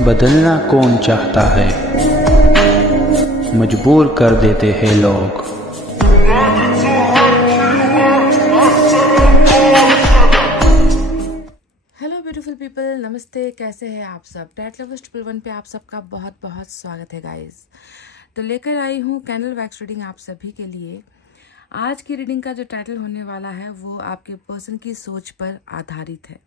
बदलना कौन चाहता है, मजबूर कर देते हैं लोग। हेलो ब्यूटीफुल पीपल, नमस्ते। कैसे हैं आप सब? टैट लवर्स 111 पे आप सबका बहुत बहुत स्वागत है गाइस। तो लेकर आई हूँ कैंडल वैक्स रीडिंग आप सभी के लिए। आज की रीडिंग का जो टाइटल होने वाला है वो आपके पर्सन की सोच पर आधारित है।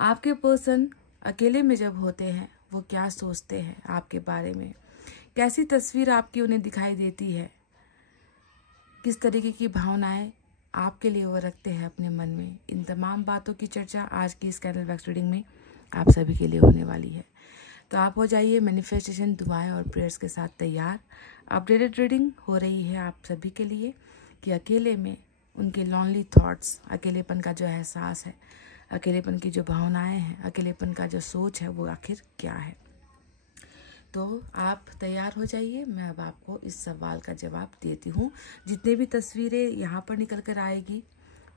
आपके पर्सन अकेले में जब होते हैं वो क्या सोचते हैं आपके बारे में, कैसी तस्वीर आपकी उन्हें दिखाई देती है, किस तरीके की भावनाएं आपके लिए वो रखते हैं अपने मन में। इन तमाम बातों की चर्चा आज की इस कैंडल वैक्स रीडिंग में आप सभी के लिए होने वाली है। तो आप हो जाइए मैनिफेस्टेशन, दुआएं और प्रेयर्स के साथ तैयार। अपडेटेड रीडिंग हो रही है आप सभी के लिए कि अकेले में उनके लॉनली थॉट्स, अकेलेपन का जो एहसास है, अकेलेपन की जो भावनाएं हैं, अकेलेपन का जो सोच है वो आखिर क्या है। तो आप तैयार हो जाइए, मैं अब आपको इस सवाल का जवाब देती हूँ। जितने भी तस्वीरें यहाँ पर निकल कर आएगी,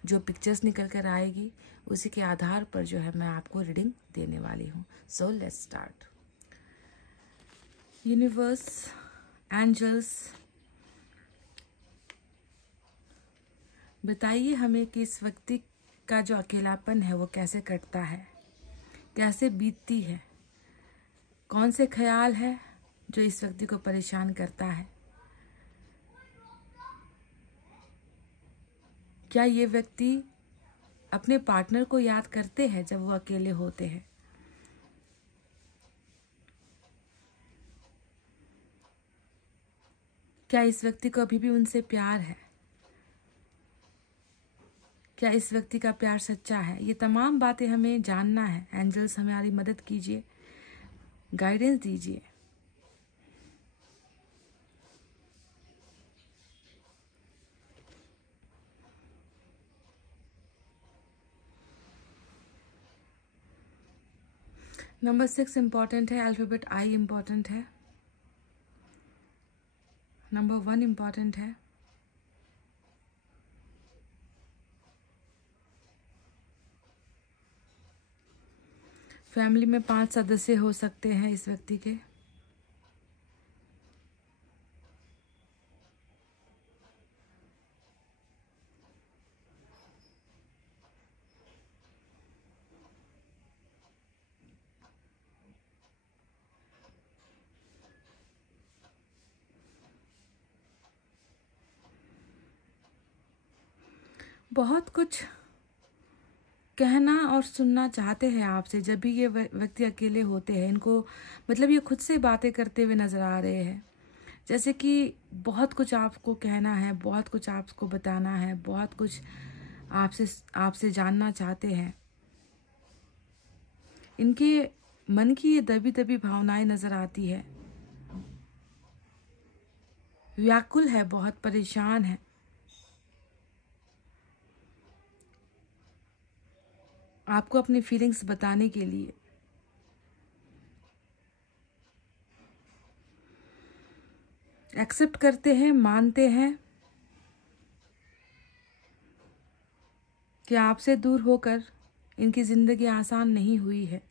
जो पिक्चर्स निकल कर आएगी, उसी के आधार पर जो है मैं आपको रीडिंग देने वाली हूँ। So let's start. Universe, angels, बताइए हमें कि इस व्यक्ति का जो अकेलापन है वो कैसे कटता है, कैसे बीतती है, कौन से ख्याल है जो इस व्यक्ति को परेशान करता है। क्या ये व्यक्ति अपने पार्टनर को याद करते हैं जब वो अकेले होते हैं? क्या इस व्यक्ति को अभी भी उनसे प्यार है? क्या इस व्यक्ति का प्यार सच्चा है? ये तमाम बातें हमें जानना है। एंजल्स हमारी मदद कीजिए, गाइडेंस दीजिए। नंबर 6 इम्पॉर्टेंट है, अल्फाबेट आई इम्पॉर्टेंट है, नंबर 1 इम्पॉर्टेंट है, फैमिली में 5 सदस्य हो सकते हैं इस व्यक्ति के। बहुत कुछ कहना और सुनना चाहते हैं आपसे जब भी ये व्यक्ति अकेले होते हैं। इनको मतलब ये खुद से बातें करते हुए नजर आ रहे हैं, जैसे कि बहुत कुछ आपको कहना है, बहुत कुछ आपको बताना है, बहुत कुछ आपसे जानना चाहते हैं। इनके मन की ये दबी दबी भावनाएं नजर आती है। व्याकुल है, बहुत परेशान है। आपको अपनी फीलिंग्स बताने के लिए। एक्सेप्ट करते हैं, मानते हैं कि आपसे दूर होकर इनकी जिंदगी आसान नहीं हुई है।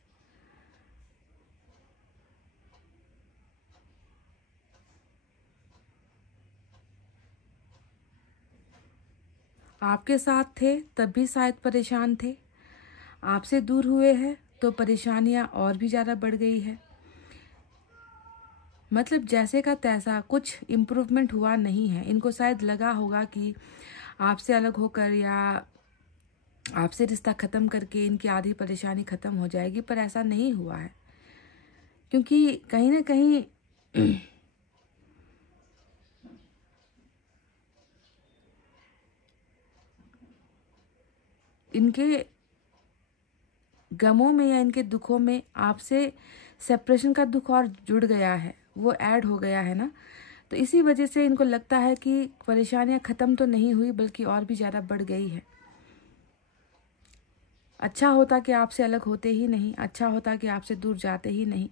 आपके साथ थे तब भी शायद परेशान थे, आपसे दूर हुए हैं तो परेशानियां और भी ज़्यादा बढ़ गई है। मतलब जैसे का तैसा, कुछ इम्प्रूवमेंट हुआ नहीं है। इनको शायद लगा होगा कि आपसे अलग होकर या आपसे रिश्ता ख़त्म करके इनकी आधी परेशानी ख़त्म हो जाएगी, पर ऐसा नहीं हुआ है। क्योंकि कहीं ना कहीं इनके गमों में या इनके दुखों में आपसे सेपरेशन का दुख और जुड़ गया है, वो ऐड हो गया है ना। तो इसी वजह से इनको लगता है कि परेशानियां ख़त्म तो नहीं हुई बल्कि और भी ज़्यादा बढ़ गई है। अच्छा होता कि आपसे अलग होते ही नहीं, अच्छा होता कि आपसे दूर जाते ही नहीं।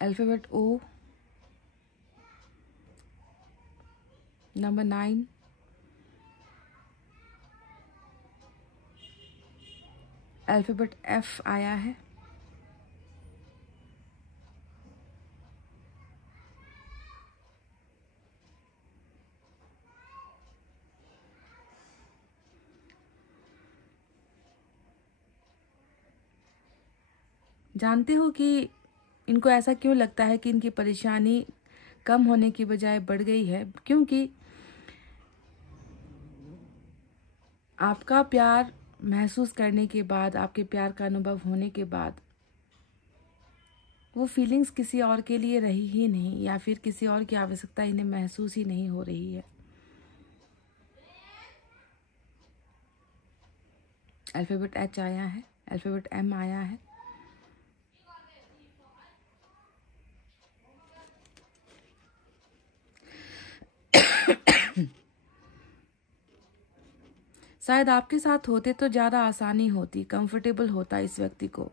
अल्फाबेट ओ, नंबर 9, अल्फ़ाबेट F आया है। जानते हो कि इनको ऐसा क्यों लगता है कि इनकी परेशानी कम होने की बजाय बढ़ गई है? क्योंकि आपका प्यार महसूस करने के बाद, आपके प्यार का अनुभव होने के बाद, वो फीलिंग्स किसी और के लिए रही ही नहीं, या फिर किसी और की आवश्यकता इन्हें महसूस ही नहीं हो रही है। अल्फ़ाबेट H आया है, अल्फ़ाबेट M आया है। शायद आपके साथ होते तो ज़्यादा आसानी होती, कंफर्टेबल होता इस व्यक्ति को।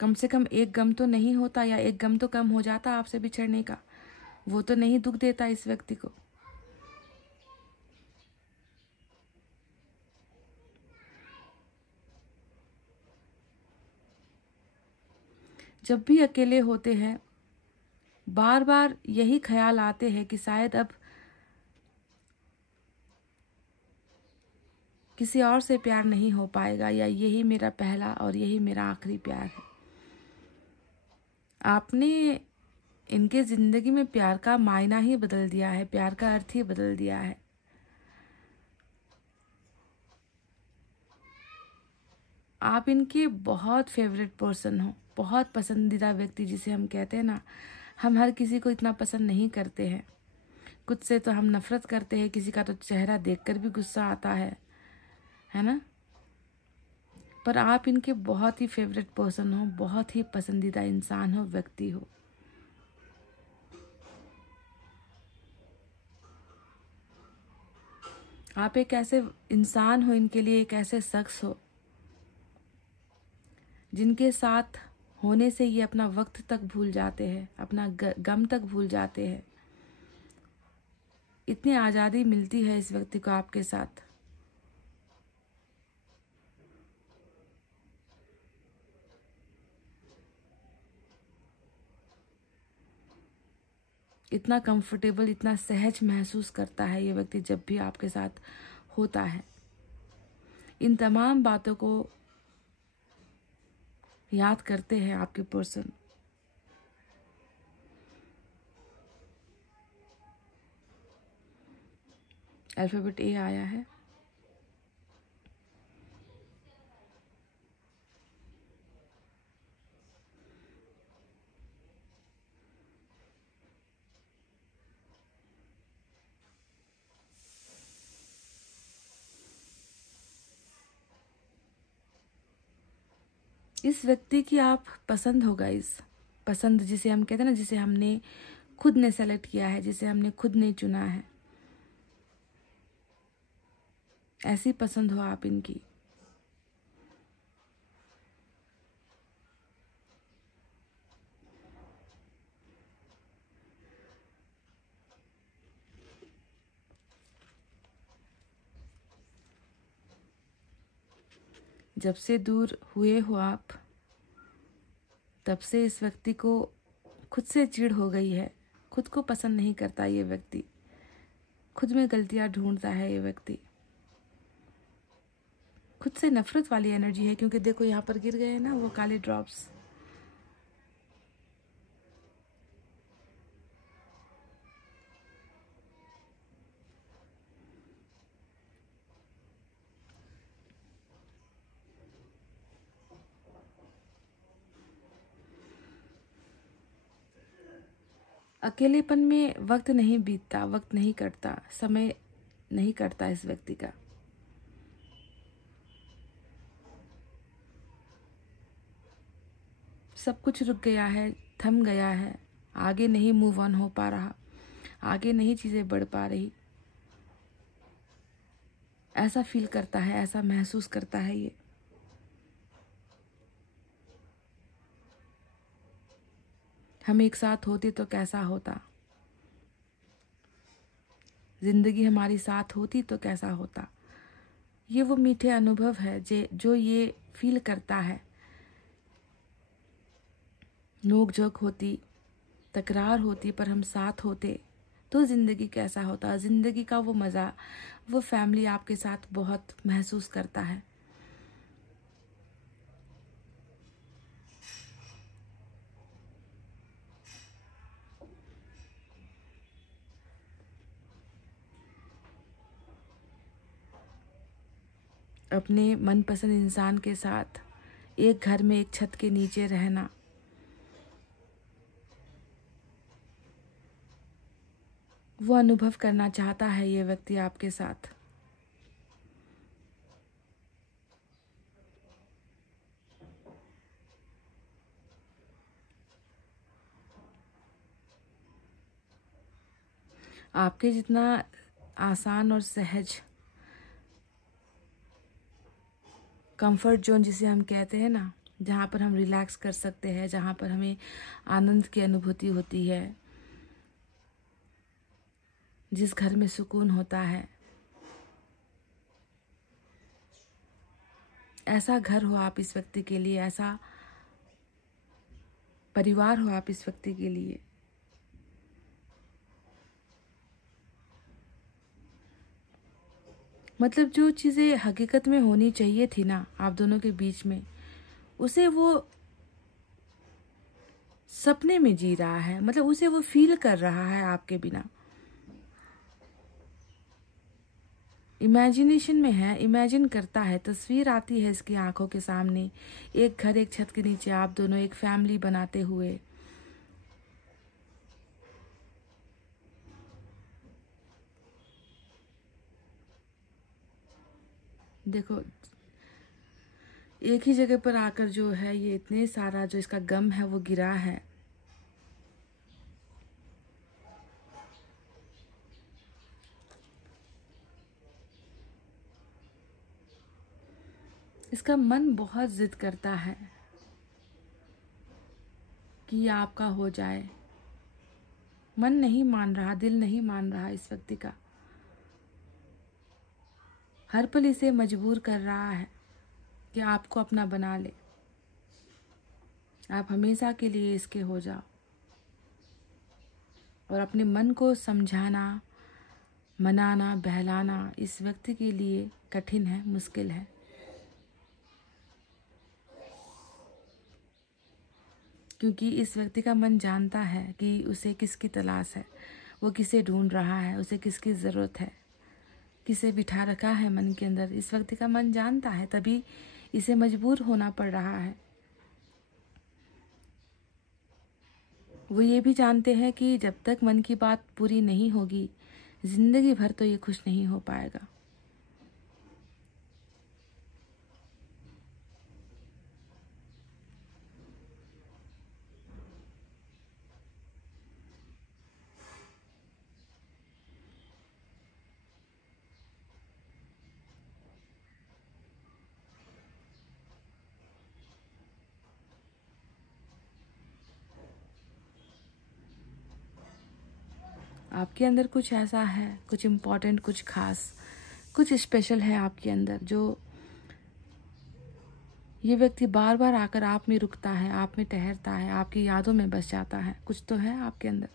कम से कम एक गम तो नहीं होता, या एक गम तो कम हो जाता आपसे बिछड़ने का। वो तो नहीं दुख देता इस व्यक्ति को। जब भी अकेले होते हैं, बार बार यही ख्याल आते हैं कि शायद अब किसी और से प्यार नहीं हो पाएगा, या यही मेरा पहला और यही मेरा आखिरी प्यार है। आपने इनके जिंदगी में प्यार का मायना ही बदल दिया है, प्यार का अर्थ ही बदल दिया है। आप इनके बहुत फेवरेट पर्सन हो, बहुत पसंदीदा व्यक्ति जिसे हम कहते हैं ना। हम हर किसी को इतना पसंद नहीं करते हैं, कुछ से तो हम नफरत करते हैं, किसी का तो चेहरा देखकर भी गुस्सा आता है ना। पर आप इनके बहुत ही फेवरेट पर्सन हो, बहुत ही पसंदीदा इंसान हो, व्यक्ति हो। आप एक ऐसे इंसान हो, इनके लिए एक ऐसे शख्स हो जिनके साथ होने से ये अपना वक्त तक भूल जाते हैं, अपना गम तक भूल जाते हैं। इतनी आज़ादी मिलती है इस व्यक्ति को आपके साथ। इतना कंफर्टेबल, इतना सहज महसूस करता है ये व्यक्ति जब भी आपके साथ होता है। इन तमाम बातों को याद करते हैं आपके पर्सन। अल्फ़ाबेट A आया है। इस व्यक्ति की आप पसंद हो गाइस, पसंद जिसे हम कहते हैं ना, जिसे हमने खुद ने सेलेक्ट किया है, जिसे हमने खुद ने चुना है, ऐसी पसंद हो आप इनकी। जब से दूर हुए हो आप, तब से इस व्यक्ति को खुद से चिढ़ हो गई है। खुद को पसंद नहीं करता ये व्यक्ति, खुद में गलतियां ढूंढता है ये व्यक्ति। खुद से नफरत वाली एनर्जी है, क्योंकि देखो यहाँ पर गिर गए हैं ना वो काले ड्रॉप्स। अकेलेपन में वक्त नहीं बीतता, वक्त नहीं कटता, समय नहीं कटता इस व्यक्ति का। सब कुछ रुक गया है, थम गया है, आगे नहीं मूव ऑन हो पा रहा, आगे नहीं चीजें बढ़ पा रही। ऐसा फील करता है, ऐसा महसूस करता है ये। हम एक साथ होते तो कैसा होता। जिंदगी हमारी साथ होती तो कैसा होता। ये वो मीठे अनुभव है जो ये फील करता है। नोक झोंक होती, तकरार होती, पर हम साथ होते तो ज़िंदगी कैसा होता। ज़िंदगी का वो मज़ा वो फैमिली आपके साथ बहुत महसूस करता है। अपने मनपसंद इंसान के साथ एक घर में एक छत के नीचे रहना, वो अनुभव करना चाहता है ये व्यक्ति आपके साथ। आपके जितना आसान और सहज कंफर्ट जोन जिसे हम कहते हैं ना, जहाँ पर हम रिलैक्स कर सकते हैं, जहाँ पर हमें आनंद की अनुभूति होती है, जिस घर में सुकून होता है, ऐसा घर हो आप इस व्यक्ति के लिए, ऐसा परिवार हो आप इस व्यक्ति के लिए। मतलब जो चीज़ें हकीकत में होनी चाहिए थी ना आप दोनों के बीच में, उसे वो सपने में जी रहा है। मतलब उसे वो फील कर रहा है आपके बिना। इमेजिनेशन में है, इमेजिन करता है, तस्वीर आती है इसकी आंखों के सामने, एक घर एक छत के नीचे आप दोनों एक फैमिली बनाते हुए। देखो एक ही जगह पर आकर जो है ये इतने सारा जो इसका गम है वो गिरा है। इसका मन बहुत जिद करता है कि ये आपका हो जाए। मन नहीं मान रहा, दिल नहीं मान रहा इस व्यक्ति का। हर पल इसे मजबूर कर रहा है कि आपको अपना बना ले, आप हमेशा के लिए इसके हो जाओ। और अपने मन को समझाना, मनाना, बहलाना इस व्यक्ति के लिए कठिन है, मुश्किल है। क्योंकि इस व्यक्ति का मन जानता है कि उसे किसकी तलाश है, वो किसे ढूंढ रहा है, उसे किसकी ज़रूरत है, किसे बिठा रखा है मन के अंदर। इस व्यक्ति का मन जानता है, तभी इसे मजबूर होना पड़ रहा है। वो ये भी जानते हैं कि जब तक मन की बात पूरी नहीं होगी, जिंदगी भर तो ये खुश नहीं हो पाएगा। आपके अंदर कुछ ऐसा है, कुछ इम्पोर्टेंट, कुछ खास, कुछ स्पेशल है आपके अंदर, जो ये व्यक्ति बार बार आकर आप में रुकता है, आप में ठहरता है, आपकी यादों में बस जाता है। कुछ तो है आपके अंदर,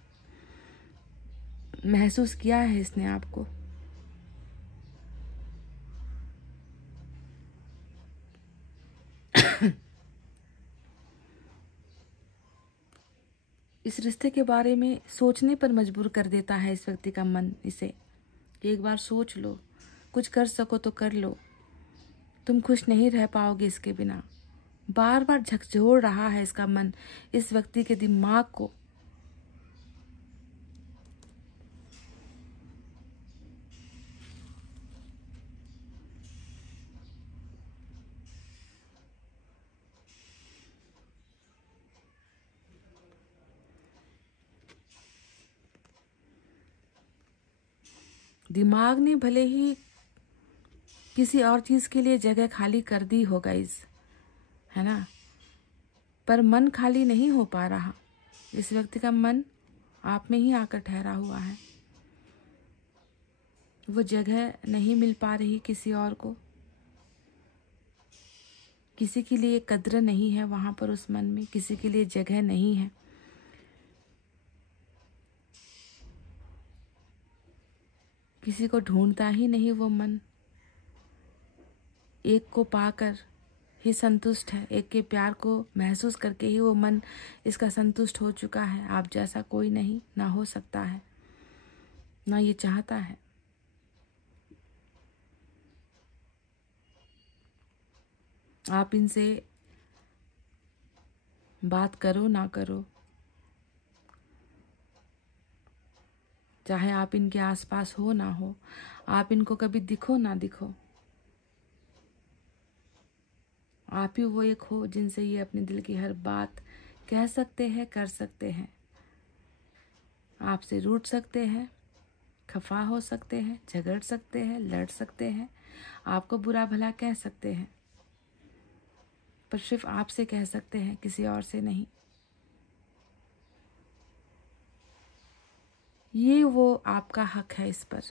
महसूस किया है इसने आपको। इस रिश्ते के बारे में सोचने पर मजबूर कर देता है इस व्यक्ति का मन इसे। एक बार सोच लो, कुछ कर सको तो कर लो, तुम खुश नहीं रह पाओगे इसके बिना। बार बार झकझोर रहा है इसका मन इस व्यक्ति के दिमाग को। दिमाग ने भले ही किसी और चीज के लिए जगह खाली कर दी हो गाइस, है ना, पर मन खाली नहीं हो पा रहा। इस व्यक्ति का मन आप में ही आकर ठहरा हुआ है। वो जगह नहीं मिल पा रही किसी और को, किसी के लिए कद्र नहीं है वहां पर, उस मन में किसी के लिए जगह नहीं है। किसी को ढूंढता ही नहीं वो मन, एक को पाकर ही संतुष्ट है, एक के प्यार को महसूस करके ही वो मन इसका संतुष्ट हो चुका है। आप जैसा कोई नहीं, ना हो सकता है, ना ये चाहता है। आप इनसे बात करो ना करो, चाहे आप इनके आसपास हो ना हो, आप इनको कभी दिखो ना दिखो, आप ही वो एक हो जिनसे ये अपने दिल की हर बात कह सकते हैं, कर सकते हैं। आपसे रूठ सकते हैं, खफा हो सकते हैं, झगड़ सकते हैं, लड़ सकते हैं, आपको बुरा भला कह सकते हैं, पर सिर्फ आपसे कह सकते हैं, किसी और से नहीं। ये वो आपका हक है इस पर,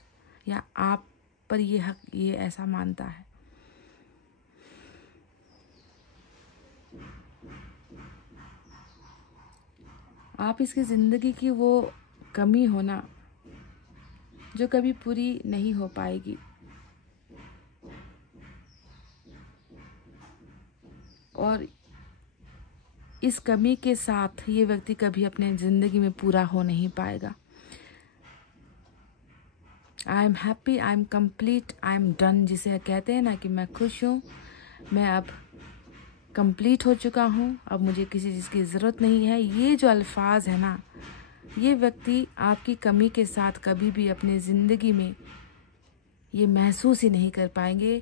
या आप पर ये हक ये ऐसा मानता है। आप इसकी जिंदगी की वो कमी हो ना जो कभी पूरी नहीं हो पाएगी, और इस कमी के साथ ये व्यक्ति कभी अपने जिंदगी में पूरा हो नहीं पाएगा। I am happy, I am complete, I am done, जिसे कहते हैं ना कि मैं खुश हूँ, मैं अब कंप्लीट हो चुका हूँ, अब मुझे किसी चीज़ की ज़रूरत नहीं है। ये जो अल्फाज है ना, ये व्यक्ति आपकी कमी के साथ कभी भी अपनी ज़िंदगी में ये महसूस ही नहीं कर पाएंगे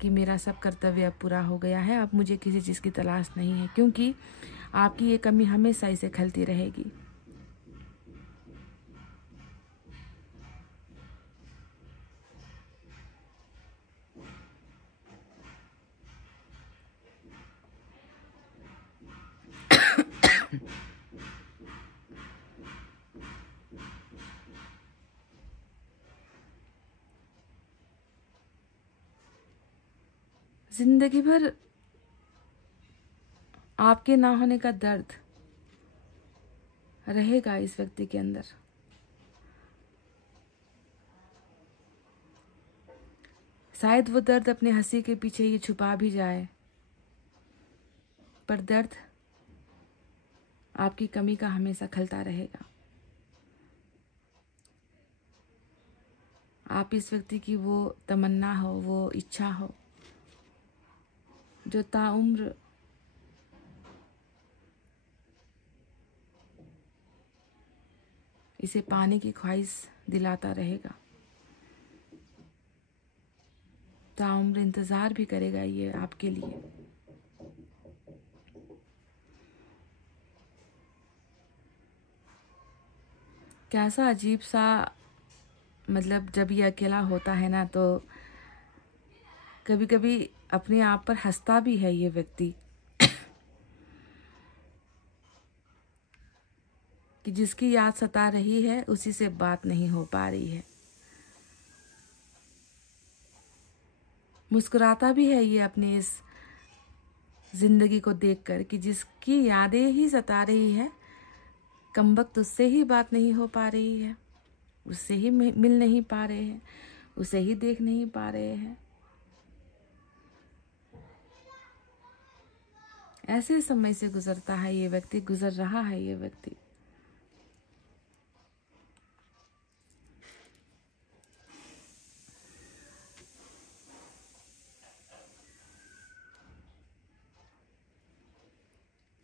कि मेरा सब कर्तव्य अब पूरा हो गया है, अब मुझे किसी चीज़ की तलाश नहीं है, क्योंकि आपकी ये कमी हमेशा इसे खलती रहेगी। जिंदगी भर आपके ना होने का दर्द रहेगा इस व्यक्ति के अंदर। शायद वो दर्द अपने हंसी के पीछे ये छुपा भी जाए, पर दर्द आपकी कमी का हमेशा खलता रहेगा। आप इस व्यक्ति की वो तमन्ना हो, वो इच्छा हो जो ताउम्र इसे पाने की ख्वाहिश दिलाता रहेगा, ताउम्र इंतजार भी करेगा ये आपके लिए। कैसा अजीब सा, मतलब जब ये अकेला होता है ना, तो कभी कभी अपने आप पर हंसता भी है ये व्यक्ति कि जिसकी याद सता रही है उसी से बात नहीं हो पा रही है। मुस्कुराता भी है ये अपनी इस जिंदगी को देखकर कि जिसकी यादें ही सता रही है, कमबख्त उससे ही बात नहीं हो पा रही है, उससे ही मिल नहीं पा रहे हैं, उसे ही देख नहीं पा रहे हैं। ऐसे समय से गुजरता है ये व्यक्ति, गुजर रहा है ये व्यक्ति।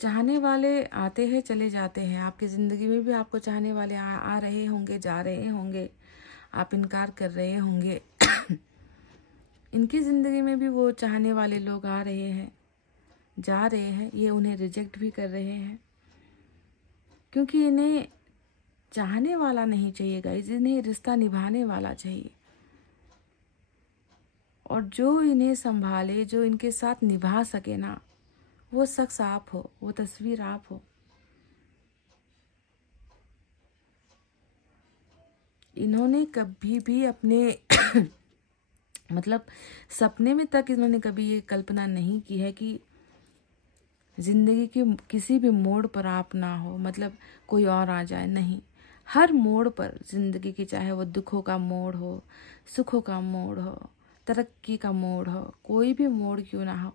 चाहने वाले आते हैं चले जाते हैं, आपकी ज़िंदगी में भी आपको चाहने वाले आ रहे होंगे, जा रहे होंगे, आप इनकार कर रहे होंगे इनकी ज़िंदगी में भी वो चाहने वाले लोग आ रहे हैं, जा रहे हैं, ये उन्हें रिजेक्ट भी कर रहे हैं, क्योंकि इन्हें चाहने वाला नहीं चाहिए गाइस, इन्हें रिश्ता निभाने वाला चाहिए। और जो इन्हें संभाले, जो इनके साथ निभा सके ना, वो शख्स आप हो, वो तस्वीर आप हो। इन्होंने कभी भी अपने मतलब सपने में तक इन्होंने कभी ये कल्पना नहीं की है कि जिंदगी के किसी भी मोड़ पर आप ना हो, मतलब कोई और आ जाए। नहीं, हर मोड़ पर जिंदगी की, चाहे वो दुखों का मोड़ हो, सुखों का मोड़ हो, तरक्की का मोड़ हो, कोई भी मोड़ क्यों ना हो,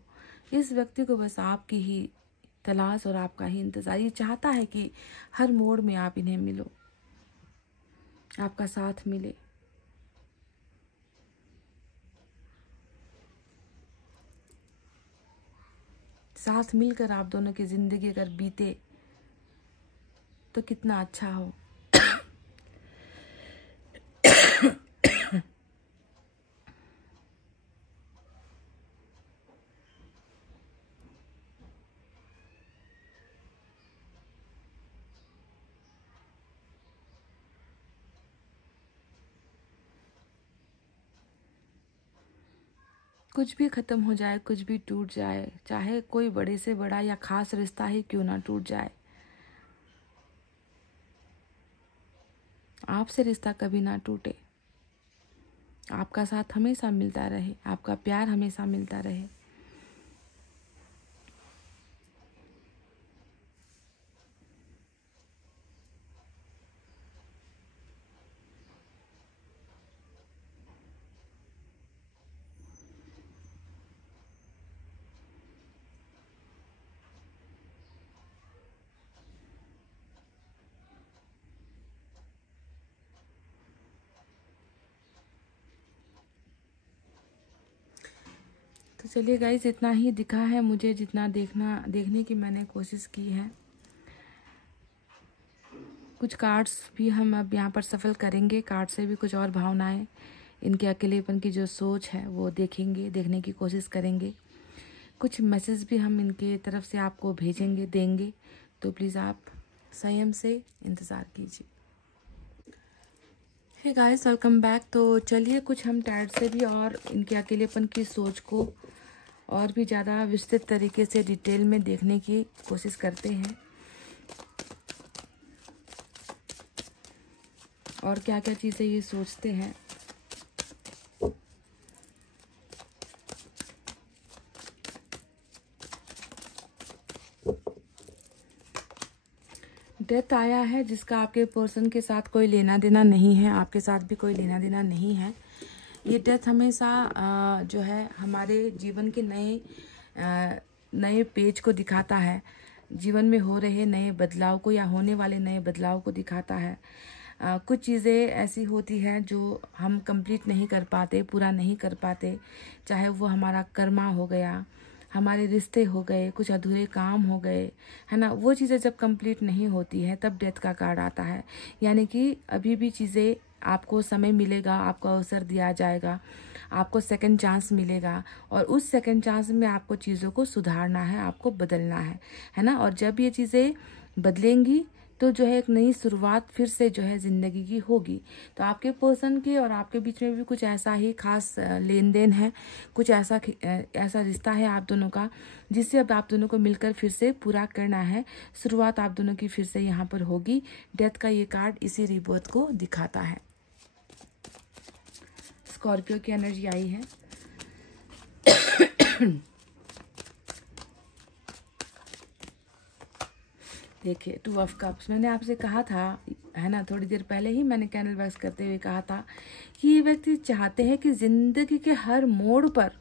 इस व्यक्ति को बस आपकी ही तलाश और आपका ही इंतजार। ये चाहता है कि हर मोड़ में आप इन्हें मिलो, आपका साथ मिले। साथ मिलकर आप दोनों की जिंदगी अगर बीते तो कितना अच्छा हो। कुछ भी खत्म हो जाए, कुछ भी टूट जाए, चाहे कोई बड़े से बड़ा या खास रिश्ता ही क्यों ना टूट जाए, आपसे रिश्ता कभी ना टूटे। आपका साथ हमेशा मिलता रहे, आपका प्यार हमेशा मिलता रहे। तो चलिए गाइस, इतना ही दिखा है मुझे, जितना देखने की मैंने कोशिश की है। कुछ कार्ड्स भी हम अब यहाँ पर सफल करेंगे, कार्ड से भी कुछ और भावनाएं, इनके अकेलेपन की जो सोच है वो देखने की कोशिश करेंगे। कुछ मैसेज भी हम इनके तरफ से आपको भेजेंगे, देंगे, तो प्लीज़ आप संयम से इंतज़ार कीजिए। Hey guys, welcome back. तो चलिए कुछ हम टैड से भी और इनके अकेलेपन की सोच को और भी ज़्यादा विस्तृत तरीके से डिटेल में देखने की कोशिश करते हैं, और क्या क्या चीज़ें ये सोचते हैं। डेथ आया है, जिसका आपके पर्सन के साथ कोई लेना देना नहीं है, आपके साथ भी कोई लेना देना नहीं है। ये डेथ हमेशा जो है हमारे जीवन के नए पेज को दिखाता है, जीवन में हो रहे नए बदलाव को या होने वाले नए बदलाव को दिखाता है। कुछ चीज़ें ऐसी होती हैं जो हम कंप्लीट नहीं कर पाते, पूरा नहीं कर पाते, चाहे वो हमारा कर्मा हो गया, हमारे रिश्ते हो गए, कुछ अधूरे काम हो गए, है ना। वो चीज़ें जब कंप्लीट नहीं होती है तब डेथ का कार्ड आता है। यानी कि अभी भी चीज़ें, आपको समय मिलेगा, आपको अवसर दिया जाएगा, आपको सेकंड चांस मिलेगा, और उस सेकंड चांस में आपको चीज़ों को सुधारना है, आपको बदलना है ना। और जब ये चीज़ें बदलेंगी तो जो है एक नई शुरुआत फिर से जो है ज़िंदगी की होगी। तो आपके पर्सन के और आपके बीच में भी कुछ ऐसा ही खास लेन देन है, कुछ ऐसा रिश्ता है आप दोनों का, जिससे अब आप दोनों को मिलकर फिर से पूरा करना है। शुरुआत आप दोनों की फिर से यहाँ पर होगी। डेथ का ये कार्ड इसी रिबर्थ को दिखाता है। स्कॉर्पियो की एनर्जी आई है। देखिए, 2 ऑफ कप्स, मैंने आपसे कहा था, है ना, थोड़ी देर पहले ही मैंने कैंडल वैक्स करते हुए कहा था कि ये व्यक्ति चाहते हैं कि जिंदगी के हर मोड़ पर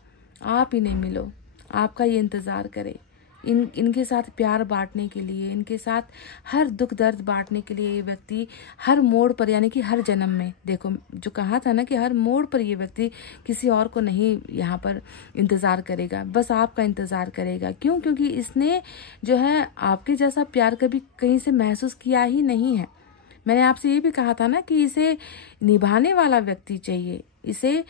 आप इन्हें मिलो, आपका ये इंतज़ार करे, इनके साथ प्यार बांटने के लिए, इनके साथ हर दुख दर्द बांटने के लिए ये व्यक्ति हर मोड़ पर, यानी कि हर जन्म में, देखो जो कहा था ना कि हर मोड़ पर ये व्यक्ति किसी और को नहीं यहाँ पर इंतज़ार करेगा, बस आपका इंतज़ार करेगा। क्यों? क्योंकि इसने जो है आपके जैसा प्यार कभी कहीं से महसूस किया ही नहीं है। मैंने आपसे ये भी कहा था ना कि इसे निभाने वाला व्यक्ति चाहिए, इसे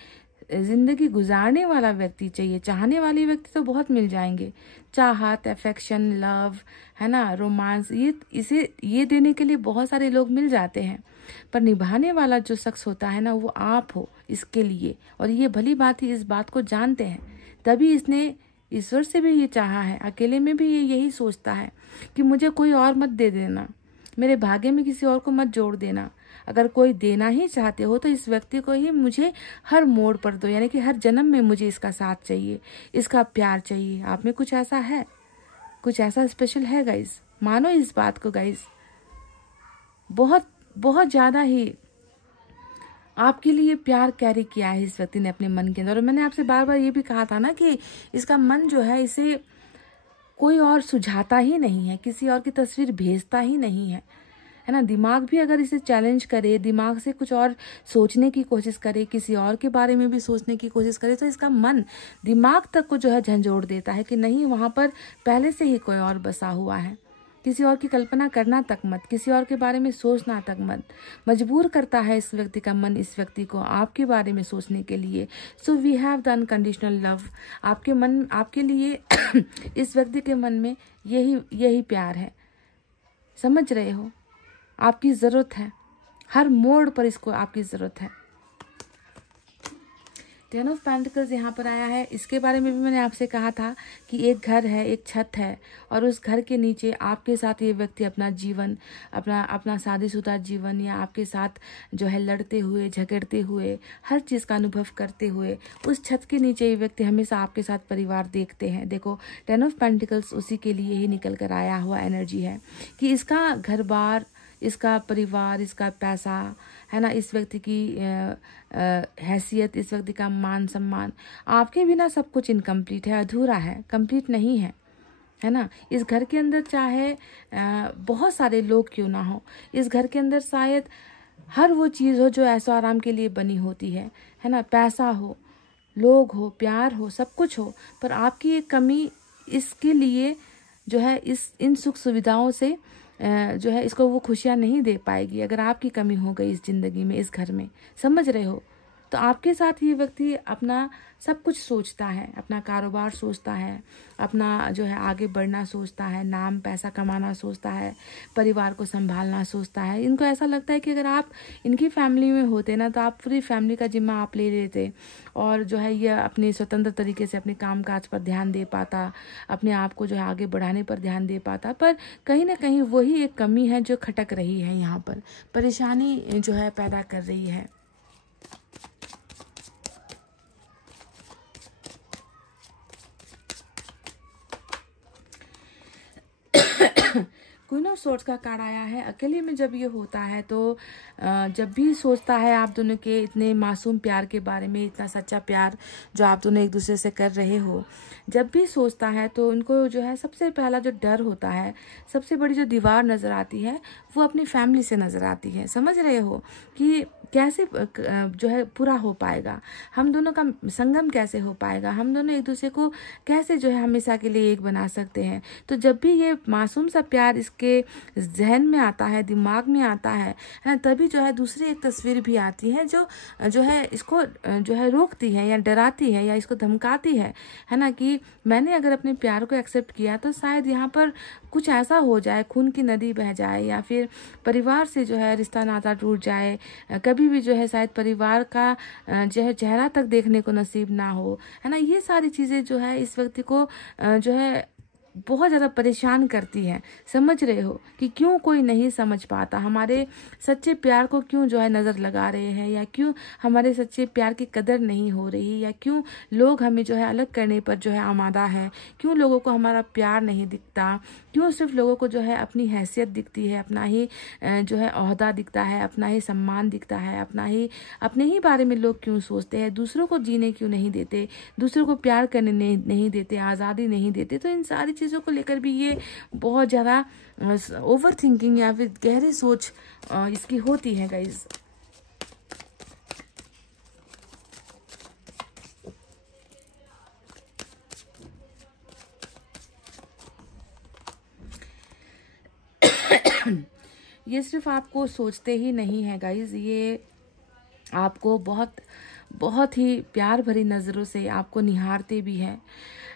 जिंदगी गुजारने वाला व्यक्ति चाहिए। चाहने वाले व्यक्ति तो बहुत मिल जाएंगे, चाहत, अफेक्शन, लव, है ना, रोमांस, ये देने के लिए बहुत सारे लोग मिल जाते हैं, पर निभाने वाला जो शख्स होता है ना, वो आप हो इसके लिए। और ये भली बात ही इस बात को जानते हैं, तभी इसने ईश्वर से भी ये चाहा है, अकेले में भी ये यही सोचता है कि मुझे कोई और मत दे देना, मेरे भाग्य में किसी और को मत जोड़ देना। अगर कोई देना ही चाहते हो तो इस व्यक्ति को ही मुझे हर मोड़ पर दो, यानी कि हर जन्म में मुझे इसका साथ चाहिए, इसका प्यार चाहिए। आप में कुछ ऐसा है, कुछ ऐसा स्पेशल है गाइज, मानो इस बात को गाइज। बहुत बहुत ज़्यादा ही आपके लिए प्यार कैरी किया है इस व्यक्ति ने अपने मन के अंदर। और मैंने आपसे बार बार ये भी कहा था ना कि इसका मन जो है इसे कोई और सुझाता ही नहीं है, किसी और की तस्वीर भेजता ही नहीं है, है ना। दिमाग भी अगर इसे चैलेंज करे, दिमाग से कुछ और सोचने की कोशिश करे, किसी और के बारे में भी सोचने की कोशिश करे, तो इसका मन दिमाग तक को जो है झंझोड़ देता है कि नहीं, वहाँ पर पहले से ही कोई और बसा हुआ है। किसी और की कल्पना करना तक मत, किसी और के बारे में सोचना तक मत। मजबूर करता है इस व्यक्ति का मन इस व्यक्ति को आपके बारे में सोचने के लिए। So we have the unconditional love. आपके मन, आपके लिए इस व्यक्ति के मन में यही प्यार है। समझ रहे हो, आपकी ज़रूरत है, हर मोड़ पर इसको आपकी ज़रूरत है। 10 ऑफ पेंटिकल्स यहाँ पर आया है। इसके बारे में भी मैंने आपसे कहा था कि एक घर है, एक छत है, और उस घर के नीचे आपके साथ ये व्यक्ति अपना जीवन, अपना शादीशुदा जीवन, या आपके साथ जो है लड़ते हुए, झगड़ते हुए, हर चीज़ का अनुभव करते हुए उस छत के नीचे ये व्यक्ति हमेशा आपके साथ परिवार देखते हैं। देखो 10 ऑफ पेंटिकल्स उसी के लिए ही निकल कर आया हुआ एनर्जी है कि इसका घर बार, इसका परिवार, इसका पैसा, है ना, इस व्यक्ति की हैसियत, इस व्यक्ति का मान सम्मान, आपके बिना सब कुछ इनकम्प्लीट है, अधूरा है, कंप्लीट नहीं है, है ना। इस घर के अंदर चाहे बहुत सारे लोग क्यों ना हो, इस घर के अंदर शायद हर वो चीज़ हो जो ऐशो आराम के लिए बनी होती है ना। पैसा हो, लोग हो, प्यार हो, सब कुछ हो, पर आपकी एक कमी इसके लिए जो है इन सुख सुविधाओं से जो है इसको वो खुशियाँ नहीं दे पाएगी अगर आपकी कमी हो गई इस ज़िंदगी में, इस घर में। समझ रहे हो। तो आपके साथ ये व्यक्ति अपना सब कुछ सोचता है, अपना कारोबार सोचता है, अपना जो है आगे बढ़ना सोचता है, नाम पैसा कमाना सोचता है, परिवार को संभालना सोचता है। इनको ऐसा लगता है कि अगर आप इनकी फैमिली में होते ना तो आप पूरी फैमिली का जिम्मा आप ले लेते, और जो है ये अपने स्वतंत्र तरीके से अपने काम काज पर ध्यान दे पाता, अपने आप को जो है आगे बढ़ाने पर ध्यान दे पाता। पर कहीं ना कहीं वही एक कमी है जो खटक रही है, यहाँ पर परेशानी जो है पैदा कर रही है। क्वीन ऑफ सोर्ड्स का कार्ड आया है। अकेले में जब ये होता है तो जब भी सोचता है आप दोनों के इतने मासूम प्यार के बारे में, इतना सच्चा प्यार जो आप दोनों एक दूसरे से कर रहे हो, जब भी सोचता है तो उनको जो है सबसे पहला जो डर होता है, सबसे बड़ी जो दीवार नज़र आती है वो अपनी फैमिली से नज़र आती है। समझ रहे हो कि कैसे जो है पूरा हो पाएगा, हम दोनों का संगम कैसे हो पाएगा, हम दोनों एक दूसरे को कैसे जो है हमेशा के लिए एक बना सकते हैं। तो जब भी ये मासूम सा प्यार इसके जहन में आता है, दिमाग में आता है ना, तभी जो है दूसरी एक तस्वीर भी आती है जो है इसको जो है रोकती है या डराती है या इसको धमकाती है ना, कि मैंने अगर अपने प्यार को एक्सेप्ट किया तो शायद यहाँ पर कुछ ऐसा हो जाए, खून की नदी बह जाए, या फिर परिवार से जो है रिश्ता नाता टूट जाए, कभी भी जो है शायद परिवार का जो है चेहरा तक देखने को नसीब ना हो, है ना। ये सारी चीज़ें जो है इस व्यक्ति को जो है बहुत ज़्यादा परेशान करती है। समझ रहे हो कि क्यों कोई नहीं समझ पाता, हमारे सच्चे प्यार को क्यों जो है नज़र लगा रहे हैं, या क्यों हमारे सच्चे प्यार की कदर नहीं हो रही, या क्यों लोग हमें जो है अलग करने पर जो है आमादा है, क्यों लोगों को हमारा प्यार नहीं दिखता, क्यों सिर्फ लोगों को जो है अपनी हैसियत दिखती है, अपना ही जो है ओहदा दिखता है, अपना ही सम्मान दिखता है, अपने ही बारे में लोग क्यों सोचते हैं, दूसरों को जीने क्यों नहीं देते, दूसरों को प्यार करने नहीं देते, आज़ादी नहीं देते। तो इन सारी चीज़ों को लेकर भी ये बहुत ज़्यादा ओवर थिंकिंग या फिर गहरी सोच इसकी होती है गाइज। ये सिर्फ आपको सोचते ही नहीं है गाइज, ये आपको बहुत बहुत ही प्यार भरी नज़रों से आपको निहारते भी है।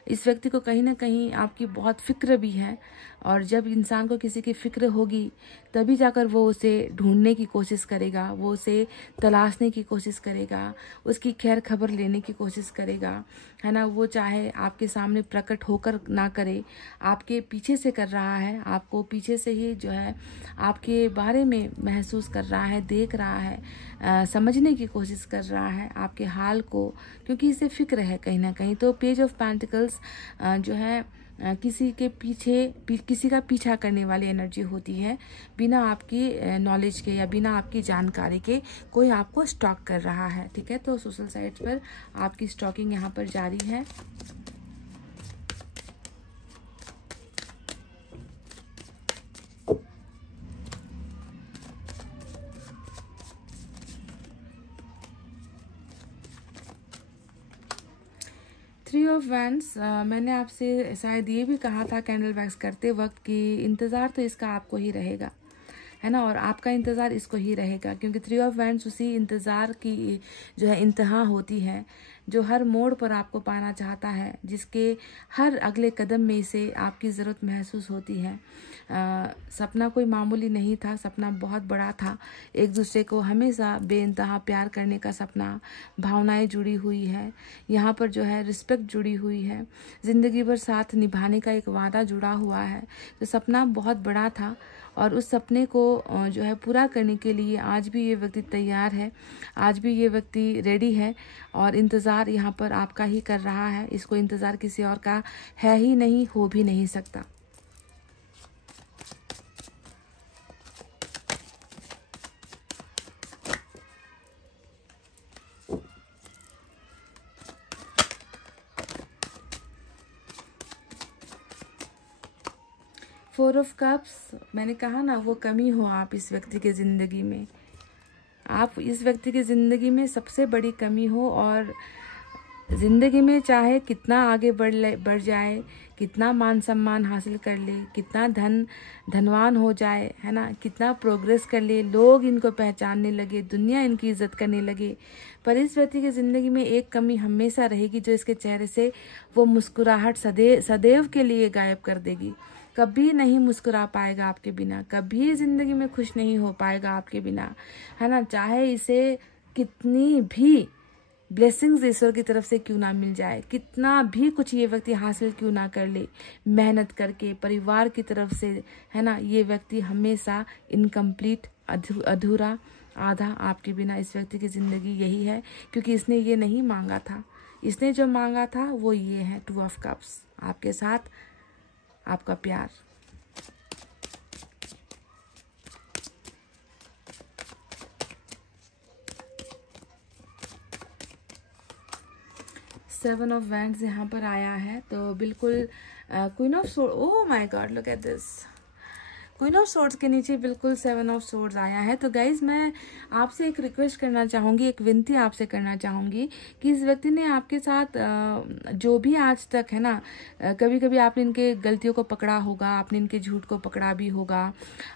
इस व्यक्ति को कहीं ना कहीं आपकी बहुत फिक्र भी है, और जब इंसान को किसी की फिक्र होगी तभी जाकर वो उसे ढूंढने की कोशिश करेगा, वो उसे तलाशने की कोशिश करेगा, उसकी खैर खबर लेने की कोशिश करेगा, है ना। वो चाहे आपके सामने प्रकट होकर ना करे, आपके पीछे से कर रहा है, आपको पीछे से ही जो है आपके बारे में महसूस कर रहा है, देख रहा है, समझने की कोशिश कर रहा है आपके हाल को, क्योंकि इसे फिक्र है कहीं ना कहीं। तो पेज ऑफ पेंटिकल्स जो है किसी के किसी का पीछा करने वाली एनर्जी होती है, बिना आपकी नॉलेज के या बिना आपकी जानकारी के कोई आपको स्टॉक कर रहा है, ठीक है। तो सोशल साइट्स पर आपकी स्टॉकिंग यहाँ पर जारी है। थ्री ऑफ वैंड्स, मैंने आपसे शायद ये भी कहा था कैंडल वैक्स करते वक्त कि इंतज़ार तो इसका आपको ही रहेगा, है ना, और आपका इंतज़ार इसको ही रहेगा, क्योंकि थ्री ऑफ वैंड्स उसी इंतज़ार की जो है इंतहा होती है, जो हर मोड़ पर आपको पाना चाहता है, जिसके हर अगले कदम में इसे आपकी ज़रूरत महसूस होती है। सपना कोई मामूली नहीं था, सपना बहुत बड़ा था, एक दूसरे को हमेशा बेइंतहा प्यार करने का सपना, भावनाएं जुड़ी हुई है, यहाँ पर जो है रिस्पेक्ट जुड़ी हुई है, ज़िंदगी भर साथ निभाने का एक वादा जुड़ा हुआ है। तो सपना बहुत बड़ा था और उस सपने को जो है पूरा करने के लिए आज भी ये व्यक्ति तैयार है, आज भी ये व्यक्ति रेडी है और इंतज़ार यहाँ पर आपका ही कर रहा है। इसको इंतज़ार किसी और का है ही नहीं, हो भी नहीं सकता। फोर ऑफ कप्स, मैंने कहा ना वो कमी हो आप इस व्यक्ति के ज़िंदगी में, आप इस व्यक्ति की ज़िंदगी में सबसे बड़ी कमी हो, और ज़िंदगी में चाहे कितना आगे बढ़ जाए, कितना मान सम्मान हासिल कर ले, कितना धनवान हो जाए, है ना, कितना प्रोग्रेस कर ले, लोग इनको पहचानने लगे, दुनिया इनकी इज्जत करने लगे, पर इस व्यक्ति की ज़िंदगी में एक कमी हमेशा रहेगी जो इसके चेहरे से वो मुस्कुराहट सदैव के लिए गायब कर देगी। कभी नहीं मुस्कुरा पाएगा आपके बिना, कभी ज़िंदगी में खुश नहीं हो पाएगा आपके बिना, है ना। चाहे इसे कितनी भी ब्लेसिंग्स ईश्वर की तरफ से क्यों ना मिल जाए, कितना भी कुछ ये व्यक्ति हासिल क्यों ना कर ले मेहनत करके, परिवार की तरफ से, है ना, ये व्यक्ति हमेशा इनकम्प्लीट, अधूरा, आधा आपके बिना। इस व्यक्ति की ज़िंदगी यही है, क्योंकि इसने ये नहीं मांगा था, इसने जो मांगा था वो ये है, टू ऑफ कप्स, आपके साथ आपका प्यार। सेवन ऑफ वैंड्स यहाँ पर आया है, तो बिल्कुल queen of sword, oh my God look at this, queen of swords के नीचे बिल्कुल सेवन ऑफ सोर्ड्स आया है। तो गाइज मैं आपसे एक रिक्वेस्ट करना चाहूँगी, एक विनती आपसे करना चाहूँगी कि इस व्यक्ति ने आपके साथ जो भी आज तक, है ना, कभी कभी आपने इनके गलतियों को पकड़ा होगा, आपने इनके झूठ को पकड़ा भी होगा,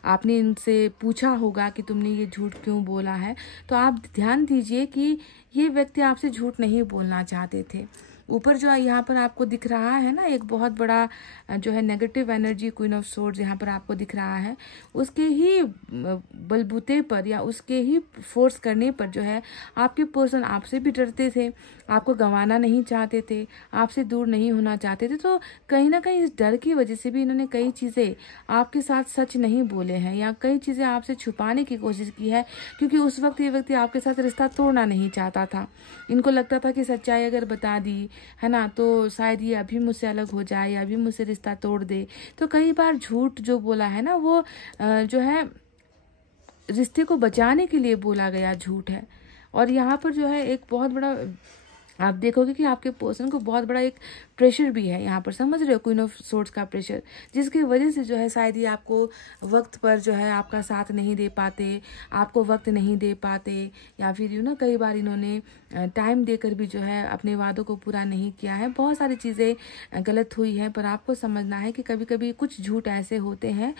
आपने इनसे पूछा होगा कि तुमने ये झूठ क्यों बोला है। तो आप ध्यान दीजिए कि ये व्यक्ति आपसे झूठ नहीं बोलना चाहते थे। ऊपर जो यहाँ पर आपको दिख रहा है ना, एक बहुत बड़ा जो है negative energy queen of swords यहाँ पर आपको दिख रहा है, उसके ही बलबूते पर या उसके ही फोर्स करने पर जो है आपके पर्सन आपसे भी डरते थे, आपको गंवाना नहीं चाहते थे, आपसे दूर नहीं होना चाहते थे। तो कहीं ना कहीं इस डर की वजह से भी इन्होंने कई चीज़ें आपके साथ सच नहीं बोले हैं या कई चीज़ें आपसे छुपाने की कोशिश की है, क्योंकि उस वक्त ये व्यक्ति आपके साथ रिश्ता तोड़ना नहीं चाहता था। इनको लगता था कि सच्चाई अगर बता दी, है ना, तो शायद ये अभी मुझसे अलग हो जाए या अभी मुझसे रिश्ता तोड़ दे। तो कई बार झूठ जो बोला है ना, वो जो है रिश्ते को बचाने के लिए बोला गया झूठ है। और यहाँ पर जो है एक बहुत बड़ा आप देखोगे कि आपके पर्सन को बहुत बड़ा एक प्रेशर भी है यहाँ पर, समझ रहे हो, क्वीन ऑफ सोर्ड्स का प्रेशर, जिसकी वजह से जो है शायद ये आपको वक्त पर जो है आपका साथ नहीं दे पाते, आपको वक्त नहीं दे पाते, या फिर कई बार इन्होंने टाइम देकर भी जो है अपने वादों को पूरा नहीं किया है। बहुत सारी चीज़ें गलत हुई हैं, पर आपको समझना है कि कभी कभी कुछ झूठ ऐसे होते हैं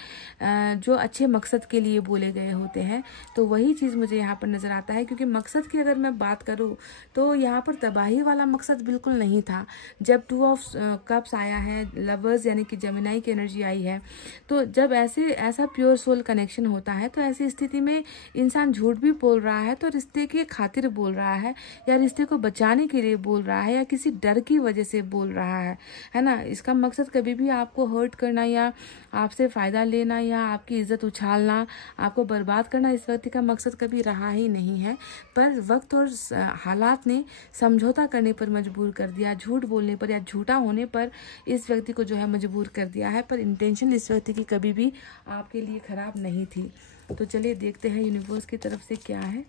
जो अच्छे मकसद के लिए बोले गए होते हैं। तो वही चीज़ मुझे यहाँ पर नज़र आता है, क्योंकि मकसद की अगर मैं बात करूँ तो यहाँ पर तबाही वही वाला मकसद बिल्कुल नहीं था। जब 2 ऑफ कप्स आया है, लवर्स यानी कि जेमिनाई की एनर्जी आई है, तो जब ऐसा प्योर सोल कनेक्शन होता है तो ऐसी स्थिति में इंसान झूठ भी बोल रहा है तो रिश्ते की खातिर बोल रहा है, या रिश्ते को बचाने के लिए बोल रहा है, या किसी डर की वजह से बोल रहा है ना। इसका मकसद कभी भी आपको हर्ट करना या आपसे फ़ायदा लेना या आपकी इज्जत उछालना, आपको बर्बाद करना इस व्यक्ति का मकसद कभी रहा ही नहीं है। पर वक्त और हालात ने समझौता करने पर मजबूर कर दिया, झूठ बोलने पर या झूठा होने पर इस व्यक्ति को जो है मजबूर कर दिया है। पर इंटेंशन इस व्यक्ति की कभी भी आपके लिए खराब नहीं थी। तो चलिए देखते हैं यूनिवर्स की तरफ से क्या है।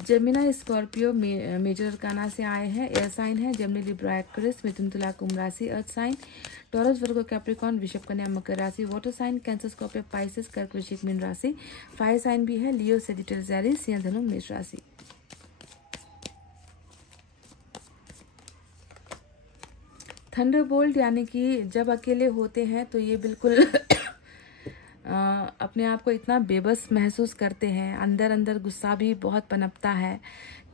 जेमिना स्कॉर्पियो मेजर अरकाना से आए हैं, एयर साइन है। जेमिनी लिब्रा एक्वेरियस, मिथुन तुला कुंभ राशि earth sign, Taurus Virgo Capricorn वृषभ कन्या मकर राशि water sign, Cancer Scorpio Pisces कर्क वृश्चिक मीन राशि, फायर साइन भी है, लियो सेजिटेरियस एरीज सिंह धनु मेष राशि। थंडरबोल्ट यानी कि जब अकेले होते हैं तो ये बिल्कुल अपने आप को इतना बेबस महसूस करते हैं, अंदर अंदर गुस्सा भी बहुत पनपता है,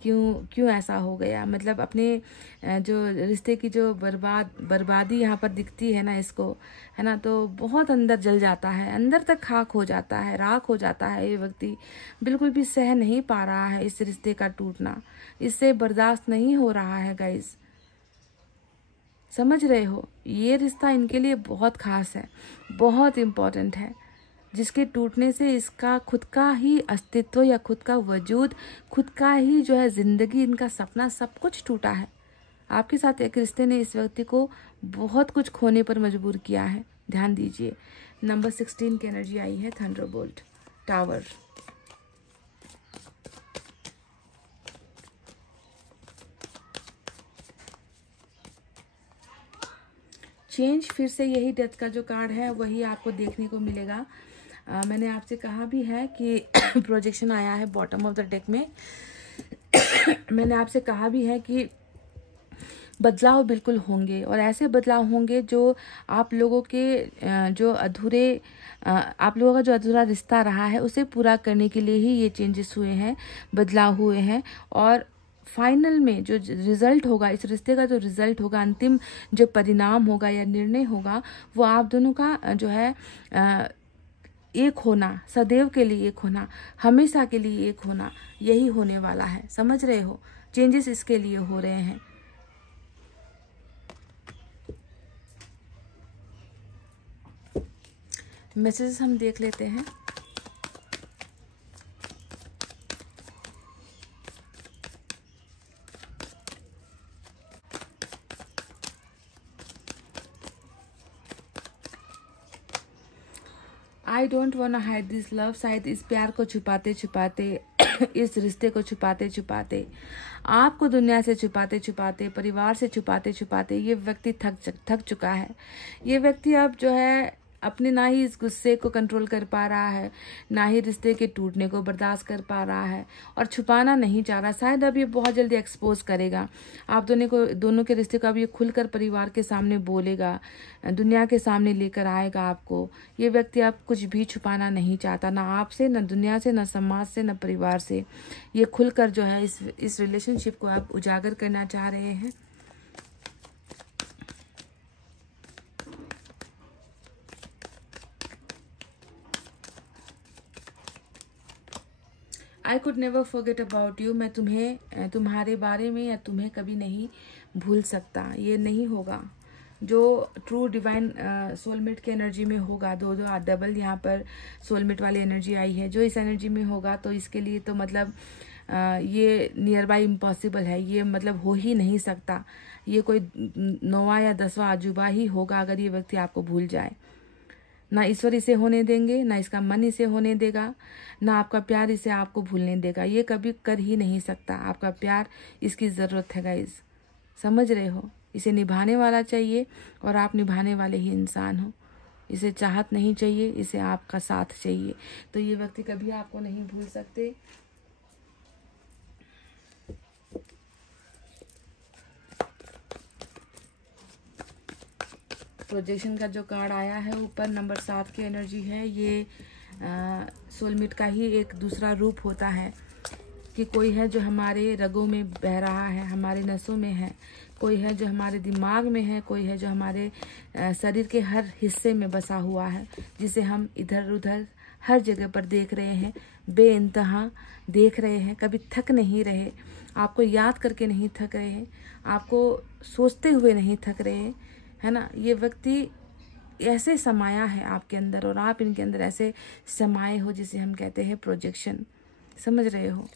क्यों ऐसा हो गया। मतलब अपने जो रिश्ते की जो बर्बादी यहाँ पर दिखती है ना इसको, है ना, तो बहुत अंदर जल जाता है, अंदर तक खाक हो जाता है, राख हो जाता है। ये व्यक्ति बिल्कुल भी सह नहीं पा रहा है इस रिश्ते का टूटना, इससे बर्दाश्त नहीं हो रहा है गाइस, समझ रहे हो। ये रिश्ता इनके लिए बहुत खास है, बहुत इम्पोर्टेंट है, जिसके टूटने से इसका खुद का ही अस्तित्व या खुद का वजूद, खुद का ही जो है जिंदगी, इनका सपना, सब कुछ टूटा है। आपके साथ एक रिश्ते ने इस व्यक्ति को बहुत कुछ खोने पर मजबूर किया है। ध्यान दीजिए। नंबर 16 की एनर्जी आई है, थंडरबोल्ट, टावर। चेंज, फिर से यही डेथ का जो कार्ड है वही आपको देखने को मिलेगा। मैंने आपसे कहा भी है कि प्रोजेक्शन आया है बॉटम ऑफ द डेक में। मैंने आपसे कहा भी है कि बदलाव बिल्कुल होंगे, और ऐसे बदलाव होंगे जो आप लोगों के जो अधूरा रिश्ता रहा है उसे पूरा करने के लिए ही ये चेंजेस हुए हैं, बदलाव हुए हैं। और फाइनल में जो रिजल्ट होगा, इस रिश्ते का जो रिजल्ट होगा, अंतिम जो परिणाम होगा या निर्णय होगा, वो आप दोनों का जो है एक होना, सदैव के लिए एक होना, हमेशा के लिए एक होना, यही होने वाला है। समझ रहे हो, चेंजेस इसके लिए हो रहे हैं। मैसेजेस हम देख लेते हैं। I don't want hide this love, शायद इस प्यार को छुपाते छुपाते इस रिश्ते को छुपाते छुपाते, आपको दुनिया से छुपाते छुपाते, परिवार से छुपाते छुपाते ये व्यक्ति थक चुका है। ये व्यक्ति अब जो है अपने ना ही इस गुस्से को कंट्रोल कर पा रहा है, ना ही रिश्ते के टूटने को बर्दाश्त कर पा रहा है, और छुपाना नहीं चाह रहा। शायद अब ये बहुत जल्दी एक्सपोज करेगा आप दोनों के रिश्ते को। अब ये खुलकर परिवार के सामने बोलेगा, दुनिया के सामने लेकर आएगा आपको। ये व्यक्ति अब कुछ भी छुपाना नहीं चाहता, ना आपसे, ना दुनिया से, ना समाज से, ना परिवार से। ये खुलकर जो है इस रिलेशनशिप को आप उजागर करना चाह रहे हैं। I could never forget about you, मैं तुम्हारे बारे में या तुम्हें कभी नहीं भूल सकता। ये नहीं होगा। जो ट्रू डिवाइन सोलमेट की एनर्जी में होगा, दो डबल यहाँ पर सोलमेट वाली एनर्जी आई है, जो इस एनर्जी में होगा तो इसके लिए तो मतलब ये नियर बाई इम्पॉसिबल है। ये मतलब हो ही नहीं सकता। ये कोई 9वां या 10वां अजूबा ही होगा अगर ये व्यक्ति आपको भूल जाए। ना ईश्वर इसे होने देंगे, ना इसका मन इसे होने देगा, ना आपका प्यार इसे आपको भूलने देगा। ये कभी कर ही नहीं सकता। आपका प्यार इसकी ज़रूरत है गाइस, समझ रहे हो। इसे निभाने वाला चाहिए और आप निभाने वाले ही इंसान हो। इसे चाहत नहीं चाहिए, इसे आपका साथ चाहिए। तो ये व्यक्ति कभी आपको नहीं भूल सकते। प्रोजेक्शन का जो कार्ड आया है ऊपर, नंबर 7 की एनर्जी है। ये सोलमेट का ही एक दूसरा रूप होता है। कि कोई है जो हमारे रगों में बह रहा है, हमारे नसों में है, कोई है जो हमारे दिमाग में है, कोई है जो हमारे शरीर के हर हिस्से में बसा हुआ है, जिसे हम इधर उधर हर जगह पर देख रहे हैं, बेइंतहा देख रहे हैं, कभी थक नहीं रहे, आपको याद करके नहीं थक रहे हैं, आपको सोचते हुए नहीं थक रहे हैं, है ना। ये व्यक्ति ऐसे समाया है आपके अंदर और आप इनके अंदर ऐसे समाये हो, जिसे हम कहते हैं प्रोजेक्शन। समझ रहे हो?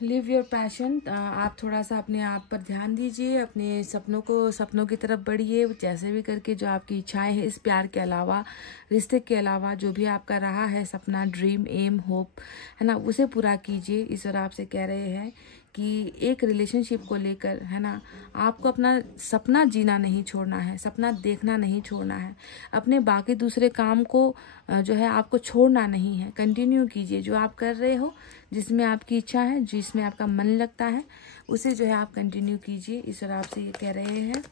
Live your passion. आप थोड़ा सा अपने आप पर ध्यान दीजिए, अपने सपनों की तरफ बढ़िए, जैसे भी करके जो आपकी इच्छाएं हैं, इस प्यार के अलावा, रिश्ते के अलावा, जो भी आपका रहा है सपना, ड्रीम, एम, होप, है ना, उसे पूरा कीजिए। ईश्वर आपसे कह रहे हैं कि एक रिलेशनशिप को लेकर, है ना, आपको अपना सपना जीना नहीं छोड़ना है, सपना देखना नहीं छोड़ना है, अपने बाकी दूसरे काम को जो है आपको छोड़ना नहीं है। कंटिन्यू कीजिए जो आप कर रहे हो, जिसमें आपकी इच्छा है, जिसमें आपका मन लगता है, उसे जो है आप कंटिन्यू कीजिए। ईश्वर आपसे ये कह रहे हैं।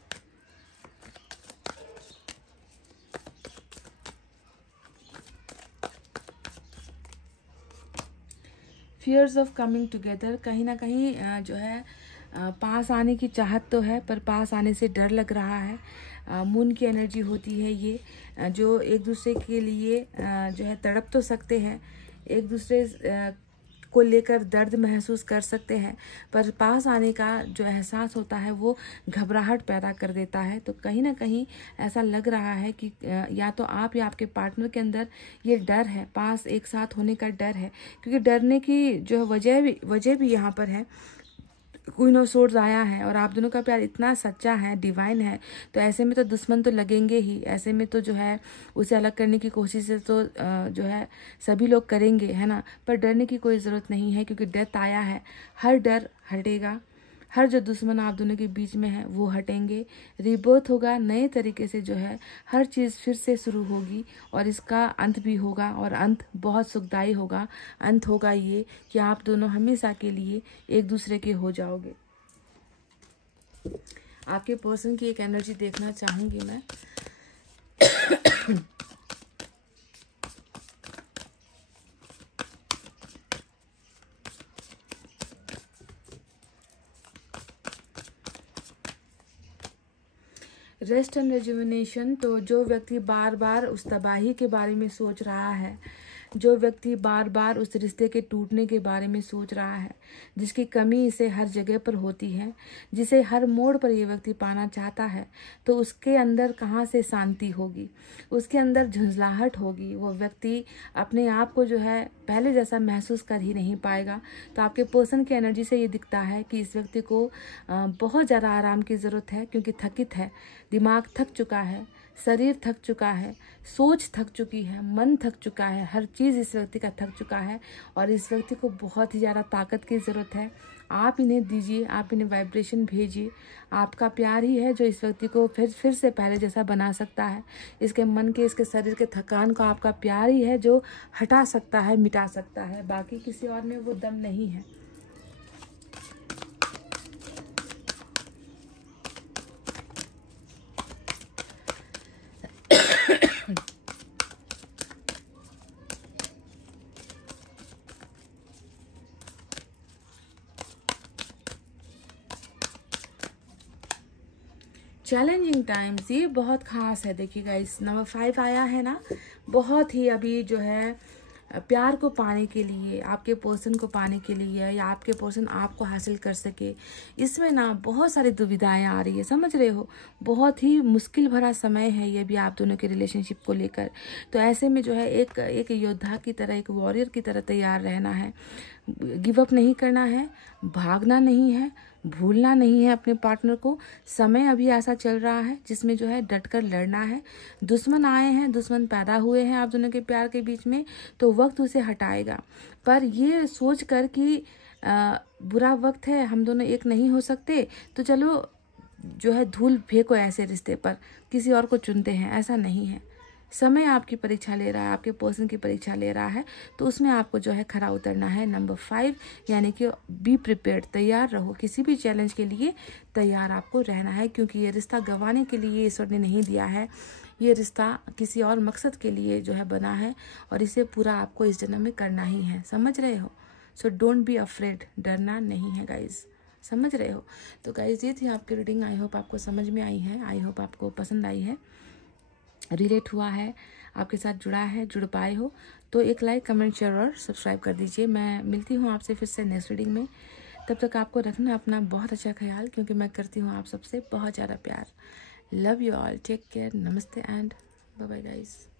Fears of coming together. कहीं ना कहीं जो है पास आने की चाहत तो है, पर पास आने से डर लग रहा है। मून की एनर्जी होती है ये, जो एक दूसरे के लिए जो है तड़प तो सकते हैं, एक दूसरे को लेकर दर्द महसूस कर सकते हैं, पर पास आने का जो एहसास होता है वो घबराहट पैदा कर देता है। तो कहीं ना कहीं ऐसा लग रहा है कि या तो आप या आपके पार्टनर के अंदर ये डर है, पास एक साथ होने का डर है, क्योंकि डरने की जो वजह भी यहाँ पर है। क्वीन ऑफ सोर्ड्स आया है और आप दोनों का प्यार इतना सच्चा है, डिवाइन है, तो ऐसे में तो दुश्मन तो लगेंगे ही। ऐसे में तो जो है उसे अलग करने की कोशिश तो जो है सभी लोग करेंगे, है ना। पर डरने की कोई ज़रूरत नहीं है, क्योंकि डेथ आया है, हर डर हटेगा, हर जो दुश्मन आप दोनों के बीच में है वो हटेंगे, रिबर्थ होगा, नए तरीके से जो है हर चीज़ फिर से शुरू होगी और इसका अंत भी होगा, और अंत बहुत सुखदायी होगा। अंत होगा ये कि आप दोनों हमेशा के लिए एक दूसरे के हो जाओगे। आपके पर्सन की एक एनर्जी देखना चाहूंगी मैं। Rest and rejuvenation. तो जो व्यक्ति बार बार उस तबाही के बारे में सोच रहा है, जो व्यक्ति बार बार उस रिश्ते के टूटने के बारे में सोच रहा है, जिसकी कमी इसे हर जगह पर होती है, जिसे हर मोड़ पर ये व्यक्ति पाना चाहता है, तो उसके अंदर कहाँ से शांति होगी, उसके अंदर झुंझलाहट होगी। वो व्यक्ति अपने आप को जो है पहले जैसा महसूस कर ही नहीं पाएगा। तो आपके पर्सन की एनर्जी से ये दिखता है कि इस व्यक्ति को बहुत ज़्यादा आराम की ज़रूरत है, क्योंकि थकित है, दिमाग थक चुका है, शरीर थक चुका है, सोच थक चुकी है, मन थक चुका है, हर चीज़ इस व्यक्ति का थक चुका है और इस व्यक्ति को बहुत ही ज़्यादा ताकत की ज़रूरत है। आप इन्हें दीजिए, आप इन्हें वाइब्रेशन भेजिए। आपका प्यार ही है जो इस व्यक्ति को फिर से पहले जैसा बना सकता है। इसके मन के, इसके शरीर के थकान को आपका प्यार ही है जो हटा सकता है, मिटा सकता है। बाकी किसी और में वो दम नहीं है। चैलेंजिंग टाइम्स, ये बहुत खास है। देखिएगा इस नंबर 5 आया है ना, बहुत ही अभी जो है प्यार को पाने के लिए, आपके पर्सन को पाने के लिए, या आपके पर्सन आपको हासिल कर सके, इसमें ना बहुत सारी दुविधाएं आ रही है। समझ रहे हो, बहुत ही मुश्किल भरा समय है ये भी आप दोनों के रिलेशनशिप को लेकर। तो ऐसे में जो है एक योद्धा की तरह, एक वॉरियर की तरह तैयार रहना है, गिव अप नहीं करना है, भागना नहीं है, भूलना नहीं है अपने पार्टनर को। समय अभी ऐसा चल रहा है जिसमें जो है डटकर लड़ना है। दुश्मन आए हैं, दुश्मन पैदा हुए हैं आप दोनों के प्यार के बीच में, तो वक्त उसे हटाएगा। पर ये सोच कर कि बुरा वक्त है, हम दोनों एक नहीं हो सकते, तो चलो जो है धूल फेंको ऐसे रिश्ते पर, किसी और को चुनते हैं, ऐसा नहीं है। समय आपकी परीक्षा ले रहा है, आपके पर्सन की परीक्षा ले रहा है, तो उसमें आपको जो है खरा उतरना है। नंबर 5 यानी कि बी प्रिपेयर्ड, तैयार रहो, किसी भी चैलेंज के लिए तैयार आपको रहना है, क्योंकि ये रिश्ता गंवाने के लिए ईश्वर ने नहीं दिया है। ये रिश्ता किसी और मकसद के लिए जो है बना है और इसे पूरा आपको इस जन्म में करना ही है। समझ रहे हो? सो डोंट बी अफ्रेड, डरना नहीं है गाइज, समझ रहे हो? तो गाइज ये थी आपकी रीडिंग। आई होप आपको समझ में आई है, आई होप आपको पसंद आई है, रिलेट हुआ है, आपके साथ जुड़ा है, जुड़ पाए हो तो एक लाइक, कमेंट, शेयर और सब्सक्राइब कर दीजिए। मैं मिलती हूँ आपसे फिर से नेक्स्ट रीडिंग में। तब तक आपको रखना अपना बहुत अच्छा ख्याल, क्योंकि मैं करती हूँ आप सबसे बहुत ज़्यादा प्यार। Love you all, take care, नमस्ते एंड बाय बाय गाइस।